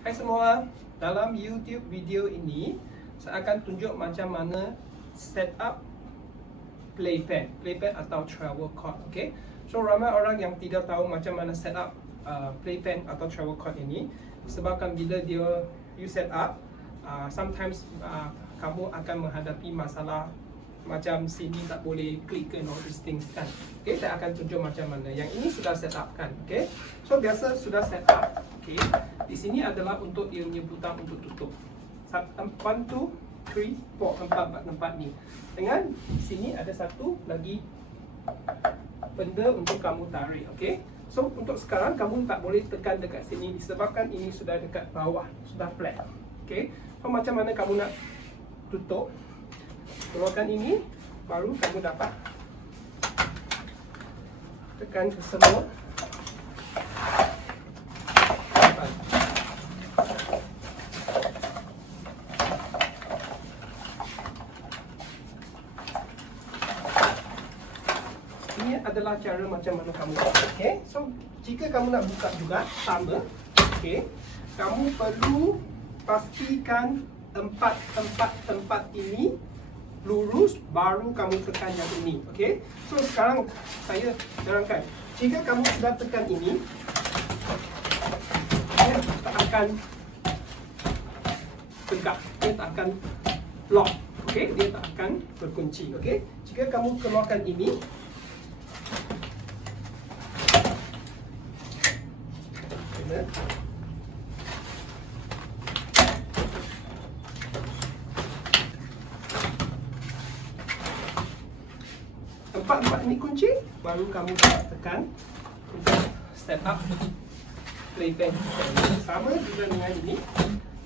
Hai semua, dalam YouTube video ini saya akan tunjuk macam mana set up playpen atau travel cot. Okay, so ramai orang yang tidak tahu macam mana set up playpen atau travel cot ini, sebabkan bila you set up, sometimes kamu akan menghadapi masalah macam sini tak boleh klik and all these things kan. Okay, saya akan tunjuk macam mana. Yang ini sudah set up kan. Okay, so biasa sudah set up. Okay, di sini adalah untuk dia punya butang untuk tutup. 1, 2, 3, 4 tempat ni. Dengan sini ada satu lagi benda untuk kamu tarik. Okay, so untuk sekarang kamu tak boleh tekan dekat sini disebabkan ini sudah dekat bawah, sudah flat. Okay, so macam mana kamu nak tutup? Keluarkan ini, baru kamu dapat tekan ke semua. Ini adalah cara macam mana kamu buat. Okay, so jika kamu nak buka juga sama. Okay, kamu perlu pastikan tempat ini lurus, baru kamu tekan yang ini. Okay, so sekarang saya terangkan. Jika kamu sudah tekan ini, dia tak akan tegak, dia tak akan lock. Okay, dia tak akan berkunci. Okay, jika kamu keluarkan ini, empat ini kunci, baru kamu dapat tekan untuk set up playpen. Sama juga dengan ini.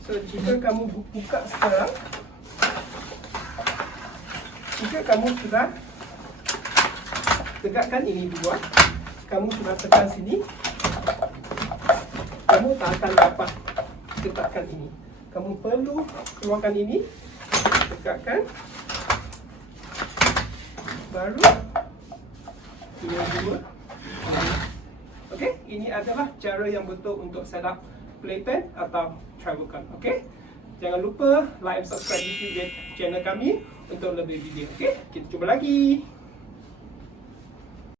So jika kamu buka sekarang, jika kamu sudah tegakkan ini dua, kamu sudah tekan sini, kamu tak akan dapat tegakkan ini. Kamu perlu keluarkan ini, tegakkan, baru yang dua. Okay, ini adalah cara yang betul untuk set up playpen atau travel cot. Okay, jangan lupa like and subscribe YouTube channel kami untuk lebih video. Okay, kita jumpa lagi.